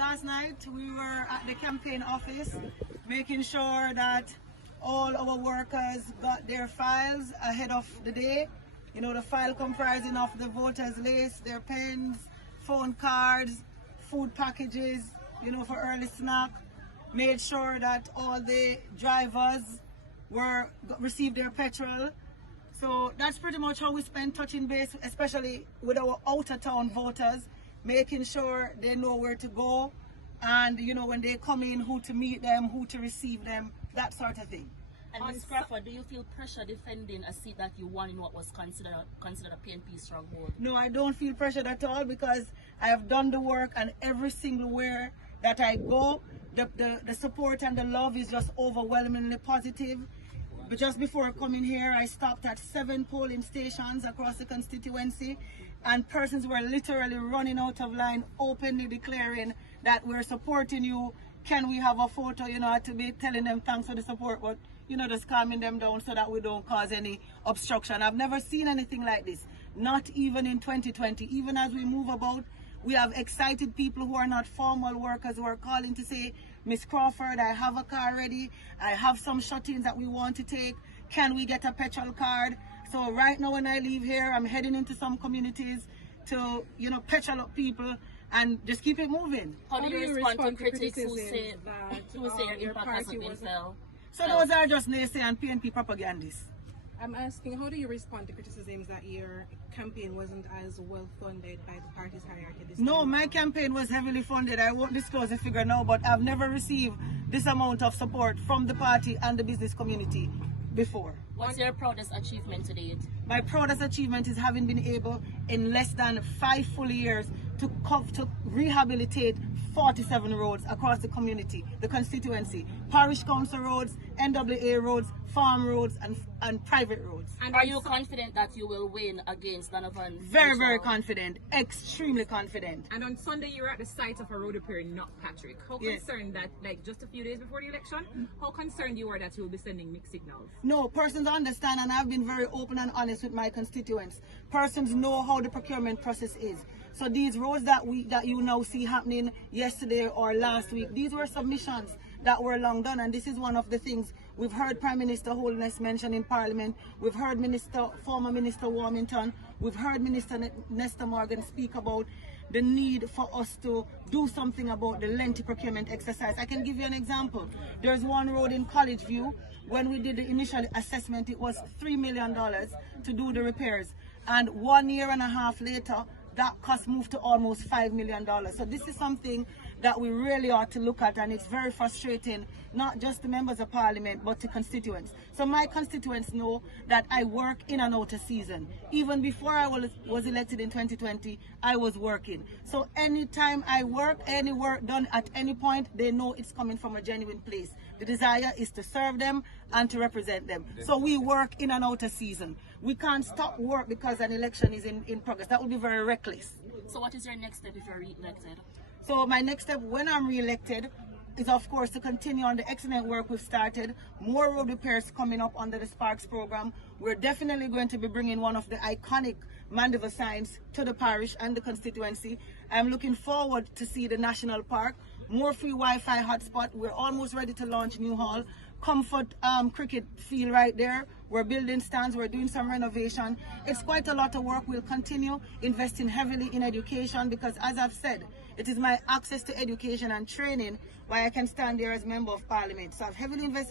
last night we were at the campaign office making sure that all our workers got their files ahead of the day. You know, the file comprising of the voters' list, their pens, phone cards, food packages, you know, for early snack. Made sure that all the drivers received their petrol. So that's pretty much how we spend touching base, especially with our outer town voters, making sure they know where to go and, you know, when they come in, who to meet them, who to receive them, that sort of thing. And Ms. Crawford, do you feel pressure defending a seat that you won in what was considered a PNP stronghold? No, I don't feel pressured at all because I have done the work, and every single where that I go, the support and the love is just overwhelmingly positive. But just before coming here, I stopped at 7 polling stations across the constituency, and persons were literally running out of line, openly declaring that we're supporting you. Can we have a photo? You know, to be telling them thanks for the support, but you know, just calming them down so that we don't cause any obstruction. I've never seen anything like this, not even in 2020. Even as we move about, we have excited people who are not formal workers who are calling to say, Miss Crawford, I have a car ready. I have some shut-ins that we want to take. Can we get a petrol card? So right now when I leave here, I'm heading into some communities to, you know, petrol up people and just keep it moving. How do you respond to critics who say your impact hasn't been felt? So those are just naysay and PNP propagandists. I'm asking, how do you respond to criticisms that your campaign wasn't as well funded by the party's hierarchy this time? No, my campaign was heavily funded. I won't disclose the figure now, but I've never received this amount of support from the party and the business community before. What's your proudest achievement to date? My proudest achievement is having been able, in less than 5 full years, to rehabilitate 47 roads across the community, the constituency, parish council roads, NWA roads, farm roads, and private roads. And are you confident that you will win against Donovan? Very, very confident, extremely confident. And on Sunday, you were at the site of a road repair in Knock Patrick. How concerned that, like, just a few days before the election, how concerned you were that you will be sending mixed signals? No, persons understand, and I've been very open and honest with my constituents. Persons know how the procurement process is. So these roads that you now see happening yesterday or last week, these were submissions that were long done, and this is one of the things we've heard Prime Minister Holness mention in Parliament. We've heard former Minister Warmington, we've heard Minister Nestor Morgan speak about the need for us to do something about the lengthy procurement exercise. I can give you an example. There's one road in College View. When we did the initial assessment, it was $3 million to do the repairs, and 1.5 years later, that cost moved to almost $5 million. So this is something that we really ought to look at, and it's very frustrating, not just to members of parliament, but to constituents. So my constituents know that I work in and out of season. Even before I was elected in 2020, I was working. So anytime I work, any work done at any point, they know it's coming from a genuine place. The desire is to serve them and to represent them. So we work in and out of season. We can't stop work because an election is in progress. That would be very reckless. So what is your next step if you're re-elected? So my next step when I'm re-elected is, of course, to continue on the excellent work we've started. More road repairs coming up under the Sparks program. We're definitely going to be bringing one of the iconic Mandeville signs to the parish and the constituency. I'm looking forward to see the national park. More free Wi-Fi hotspot. We're almost ready to launch New Hall. Comfort cricket field right there. We're building stands, we're doing some renovation. It's quite a lot of work. We'll continue investing heavily in education because, as I've said, it is my access to education and training why I can stand there as Member of Parliament. So I've heavily invested